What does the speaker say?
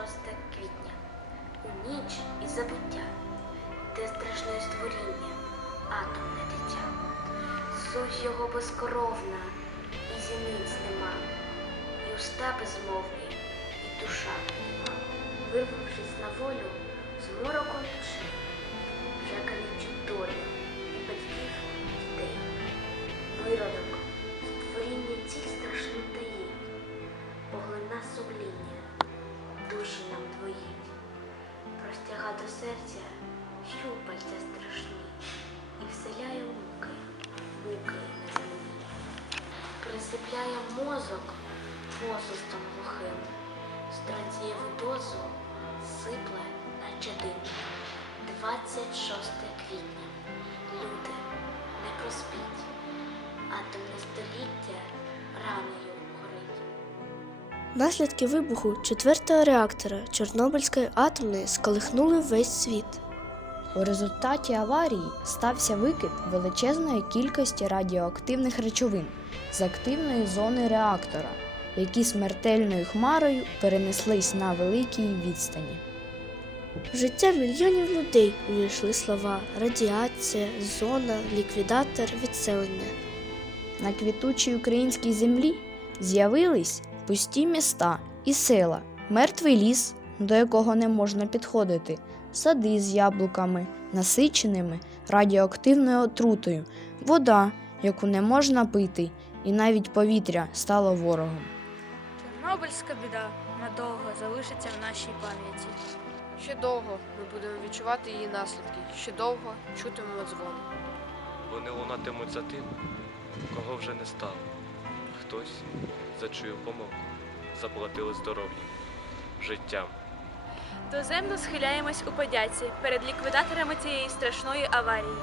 6 квітня, у ніч і забуття, те страшне створіння, атомне дитя. Суть його безкоровна, і зіниць нема, і уста безмовні, і душа нема. Вирвавшись на волю, з мороком. До серця щупальця страшні і вселяє муки, муки неземні. Присипляє мозок посустом глухим, страдієву дозу сипле, наче дим. 26 квітня. Люди, не проспіть, атомне століття Наслідки вибуху четвертого реактора Чорнобильської атомної сколихнули весь світ. У результаті аварії стався викид величезної кількості радіоактивних речовин з активної зони реактора, які смертельною хмарою перенеслись на великій відстані. В життя мільйонів людей увійшли слова радіація, зона, ліквідатор, відселення. На квітучій українській землі з'явились пусті міста і села, мертвий ліс, до якого не можна підходити, сади з яблуками, насиченими радіоактивною отрутою, вода, яку не можна пити, і навіть повітря стало ворогом. Чорнобильська біда надовго залишиться в нашій пам'яті. Ще довго ми будемо відчувати її наслідки, ще довго чутимемо дзвони. Вони лунатимуть за тим, кого вже не стало. Хтось за чию помилку заплатили здоров'ям, життям. Доземно схиляємось у подяці перед ліквідаторами цієї страшної аварії.